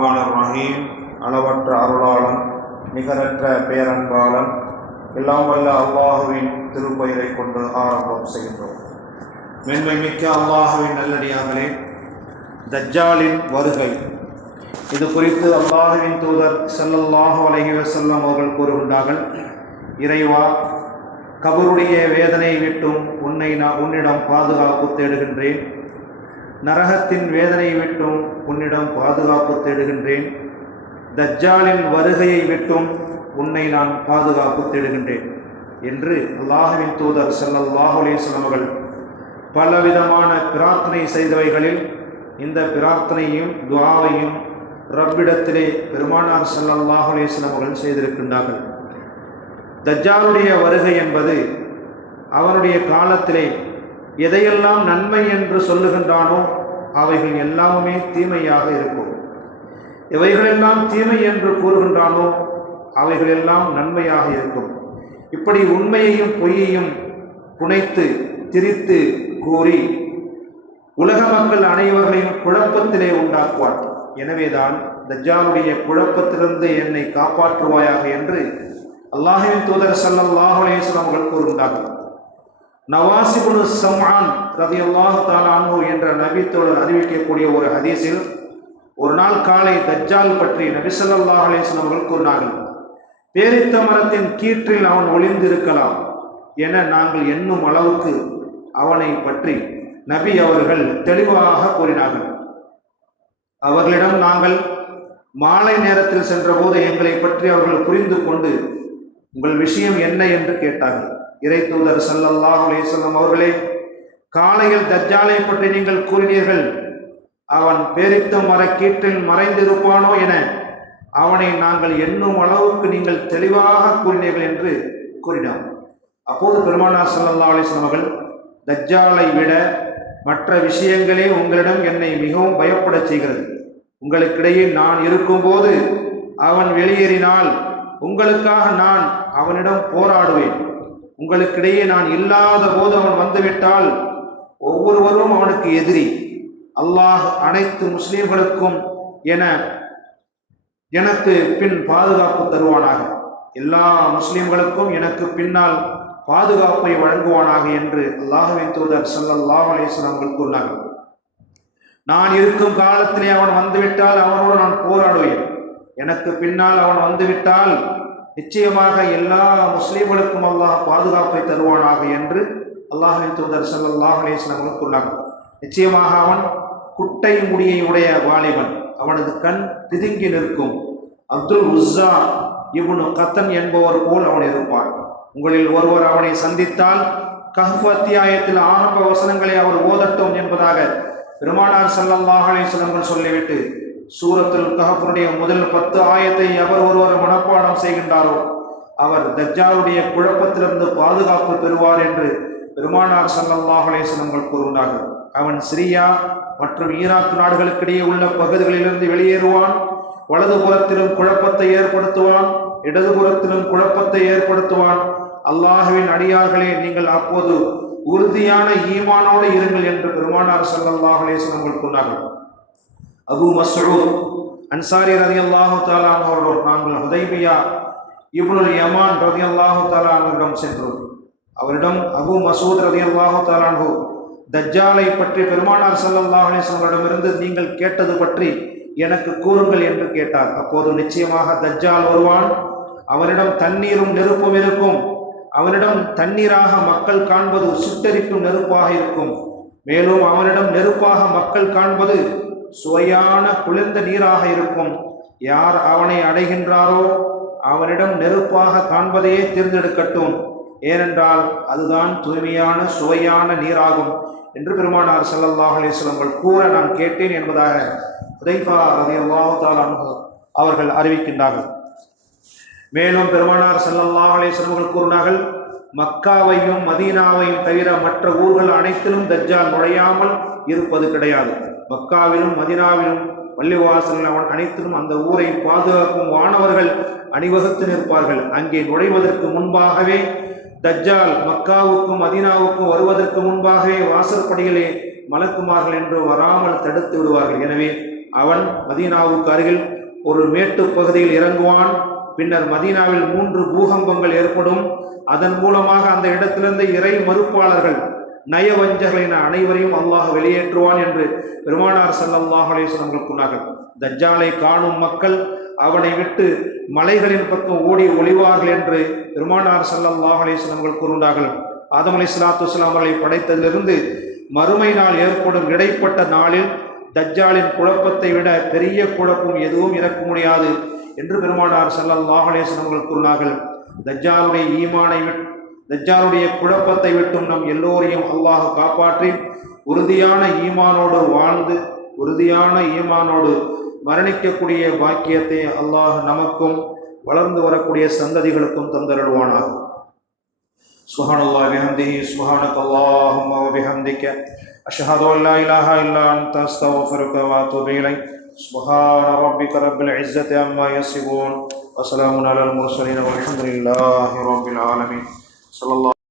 ரஹ்மான் ரஹீம் அளவற்ற அருளாளன் நிகரற்ற பேரன்பாளன் எல்லாம் வல்ல அல்லாஹுவின் திருப்பெயரை கொண்டு ஆரம்பம் செய்கின்றோம். மென்மை மிக்க அல்லாஹுவின் நல்லடியார்களே தஜ்ஜாலின் வருகை. இது குறித்து அல்லாஹுவின் தூதர் ஸல்லல்லாஹு அலைஹி வஸல்லம் அவர்கள் கூறுகின்றார்கள் இறைவா கபருடைய வேதனை விட்டும் உன்னை நான் உன்னிடம் பாதுகாப்பு தேடுகின்றேன். நரகத்தின் வேதனை விட்டும் உன்னிடம் பாதுகாப்பு தேடுகின்றேன். தஜ்ஜாலின் வருகையை விட்டும் உன்னை நான் பாதுகாப்பு தேடுகின்றேன். என்று அல்லாஹுவின் தூதர் ஸல்லல்லாஹு அலைஹி அவர்கள் பலவிதமான பிரார்த்தனை செய்தவைகளில் இந்த பிரார்த்தனையும் துவாவையும் ரப்பிடத்திலே பெருமானார் ஸல்லல்லாஹு அலைஹி அவர்கள் செய்திருக்கின்றார்கள். தஜ்ஜாலுடைய வருகை என்பது அவனுடைய காலத்திலே எதையெல்லாம் நன்மை என்று சொல்லுகின்றானோ அவைகள் எல்லாமே தீமையாக இருக்கும். எவைகளெல்லாம் தீமை என்று கூறுகின்றானோ அவைகளெல்லாம் நன்மையாக இருக்கும். இப்படி உண்மையையும் பொய்யையும் புனைத்து திரித்து கூறி உலக மக்கள் அனைவர்களையும் குழப்பத்திலே உண்டாக்குவார். எனவேதான் தஜ்ஜாலுடைய குழப்பத்திலிருந்து என்னை காப்பாற்றுவாயாக என்று அல்லாஹின் தூதர் சல்லாஹ் அலைஹி அவர்கள் கூறுகின்றார்கள். நவாசிபுல் சம்ஆன் ரதியல்லாஹு தஆலா என்ற நபித்தோடு அறிவிக்கக்கூடிய ஒரு ஹதீஸில் ஒரு நாள் காலை தஜ்ஜால் பற்றி நபிசல்லாஹ் ஸல்லல்லாஹு அவர்கள் கூறினார்கள் பேரித்த மரத்தின் கீற்றில் அவன் ஒளிந்திருக்கலாம் என நாங்கள் எண்ணும் அளவுக்கு அவனை பற்றி நபி அவர்கள் தெளிவாக கூறினார்கள். அவர்களிடம் நாங்கள் மாலை நேரத்தில் சென்றபோது எங்களை பற்றி அவர்கள் புரிந்து கொண்டு உங்கள் விஷயம் என்ன? என்று கேட்டார்கள். இறை தூதர் சல்லல்லாஹ் அலேசல்லம் அவர்களே காலையில் தஜ்ஜாலை பற்றி நீங்கள் கூறினீர்கள். அவன் பேரித்த மரக்கீற்றில் மறைந்திருப்பானோ என அவனை நாங்கள் எண்ணும் அளவுக்கு நீங்கள் தெளிவாக கூறினீர்கள் என்று கூறினார் அப்போது பெருமானார் ஸல்லல்லாஹு அலிஸ்லாம் அவர்கள் தஜ்ஜாலை விட மற்ற விஷயங்களே உங்களிடம் என்னை மிகவும் பயப்படச் செய்கிறது. உங்களுக்கிடையே நான் இருக்கும்போது அவன் வெளியேறினால் உங்களுக்காக நான் அவனிடம் போராடுவேன். உங்களுக்கிடையே நான் இல்லாத போது அவன் வந்துவிட்டால் ஒவ்வொருவரும் அவனுக்கு எதிரி. அல்லாஹ் அனைத்து முஸ்லீம்களுக்கும் என எனக்கு பின் பாதுகாப்பு தருவானாக. எல்லா முஸ்லீம்களுக்கும் எனக்கு பின்னால் பாதுகாப்பை வழங்குவானாக என்று அல்லாஹுவின் தூதர் ஸல்லல்லாஹு அலைஹி அவர்கள் கூறினார்கள். நான் இருக்கும் காலத்திலே அவன் வந்துவிட்டால் அவனோடு நான் போராடுவேன். எனக்கு பின்னால் அவன் வந்துவிட்டால் நிச்சயமாக எல்லா முஸ்லீம்களுக்கும் அல்லாஹ் பாதுகாப்பை தருவானாக என்று அல்லாஹின் தூதர் சல்லாஹ் அலைஹி கூறினார்கள். நிச்சயமாக அவன் குட்டை முடியை உடைய வாலிபன். அவனது கண் திதுங்கி நிற்கும். அப்துல் உஸ்ஸா இவனு கத்தன் என்பவர் போல் அவன் இருப்பான். உங்களில் ஒருவர் அவனை சந்தித்தால் கஹ்ஃப் அத்தியாயத்தில் ஆரம்ப வசனங்களை அவர் ஓதட்டும் என்பதாக பெருமானார் ஸல்லல்லாஹு அலைஹி சொல்லிவிட்டு சூரத்தில் கஹஃபுடைய முதல் பத்து ஆயத்தை எவர் ஒருவர் மனப்பாடம் செய்கின்றாரோ அவர் தஜ்ஜாலுடைய குழப்பத்திலிருந்து பாதுகாப்பு பெறுவார் என்று பெருமானார் ஸல்லல்லாஹு அலைஹி கூறுகிறார்கள் அவன் சிரியா மற்றும் ஈராக் நாடுகளுக்கிடையே உள்ள பகுதிகளிலிருந்து வெளியேறுவான் வலதுபுறத்திலும் குழப்பத்தை ஏற்படுத்துவான் இடதுபுறத்திலும் குழப்பத்தை ஏற்படுத்துவான். அல்லாஹுவின் அடியார்களே நீங்கள் அப்போது உறுதியான ஈமானோடு இருங்கள் என்று பெருமானார் ஸல்லல்லாஹு அலைஹி கூறினார்கள் அபு மஸ்ஊத் அன்சாரி ரலியல்லாஹு தஆலா அவர்களோடு நாங்கள் ஹுதைபியா இப்னுல் யமான் ரலியல்லாஹு தஆலா அவரிடம் சென்றோம் அவரிடம் அபு மசூத் ரலியல்லாஹு தஆலா அன்ஹு தஜ்ஜாலை பற்றி பெருமானார் ஸல்லல்லாஹு நீங்கள் கேட்டது பற்றி எனக்கு கூறுங்கள் என்று கேட்டார். அப்போது நிச்சயமாக தஜ்ஜால் வருவான். அவனிடம் தண்ணீரும் நெருப்பும் இருக்கும். அவனிடம் தண்ணீராக மக்கள் காண்பது சுட்டரிக்கும் நெருப்பாக இருக்கும். மேலும் அவனிடம் நெருப்பாக மக்கள் காண்பது சுவையான குளிர்ந்த நீராக இருக்கும். யார் அவனை அடைகின்றாரோ அவனிடம் நெருப்பாக காண்பதையே தேர்ந்தெடுக்கட்டும். ஏனென்றால் அதுதான் தூய்மையான சுவையான நீராகும் என்று பெருமானார் ஸல்லல்லாஹு அலைஹி கூற நான் கேட்டேன் என்பதாக ஹுதைஃபா ரதி தஆலா அவர்கள் அறிவிக்கின்றார்கள். மேலும் பெருமானார் ஸல்லல்லாஹு அலைஹி கூறினார்கள் மக்காவையும் மதீனாவையும் தவிர மற்ற ஊர்கள் அனைத்திலும் தஜ்ஜால் நுழையாமல் இருப்பது கிடையாது. மக்காவிலும் மதீனாவிலும் பள்ளிவாசல் அவன் அனைத்திலும் அந்த ஊரை பாதுகாக்கும் வானவர்கள் அணிவகுத்து நிற்பார்கள். அங்கே நுழைவதற்கு முன்பாகவே தஜ்ஜால் மக்காவுக்கும் மதீனாவுக்கும் வருவதற்கு முன்பாகவே வாசற்படிகளே மலக்குமார்கள் என்று வராமல் தடுத்து விடுவார்கள். எனவே அவன் மதீனாவுக்கு அருகில் ஒரு மேட்டு பகுதியில் இறங்குவான். பின்னர் மதீனாவில் மூன்று பூகம்பங்கள் ஏற்படும். அதன் மூலமாக அந்த இடத்திலிருந்து இறை மறுப்பாளர்கள் நயவஞ்சகர்களின் அனைவரையும் அல்லாஹ் வெளியேற்றுவான் என்று பெருமானார் ஸல்லல்லாஹு அலைஹி கூறினார்கள். தஜ்ஜாலை காணும் மக்கள் அவனை விட்டு மலைகளின் பக்கம் ஓடி ஒளிவார்கள் என்று பெருமானார் ஸல்லல்லாஹு அலைஹி வஸல்லம் கூறுகிறார்கள் ஆதம் அலி சலாத்து அவர்களை படைத்ததிலிருந்து மறுமை நாள் ஏற்படும் இடைப்பட்ட நாளில் தஜ்ஜாலின் குழப்பத்தை விட பெரிய குழப்பம் எதுவும் இறக்க முடியாது என்று பெருமானார் ஸல்லல்லாஹு அலைஹி அவர்கள் கூறினார்கள். தஜ்ஜாலுடைய ஈமானை விட்டு தஜ்ஜாலுடைய குழப்பத்தை விட்டும் நம் எல்லோரையும் அல்லாஹ் காப்பாற்றி உறுதியான ஈமானோடு வாழ்ந்து உறுதியான ஈமானோடு மரணிக்கக்கூடிய பாக்கியத்தை அல்லாஹ் நமக்கும் வளர்ந்து வரக்கூடிய சந்ததிகளுக்கும் தந்தருள்வானாக سبحان الله بحمده سبحانك اللهم وبحمدك أشهد أن لا إله إلا أنت أستغفرك وأتوب إليك سبحان ربك رب العزة عما يصفون وسلام على المرسلين والحمد لله رب العالمين sallallahu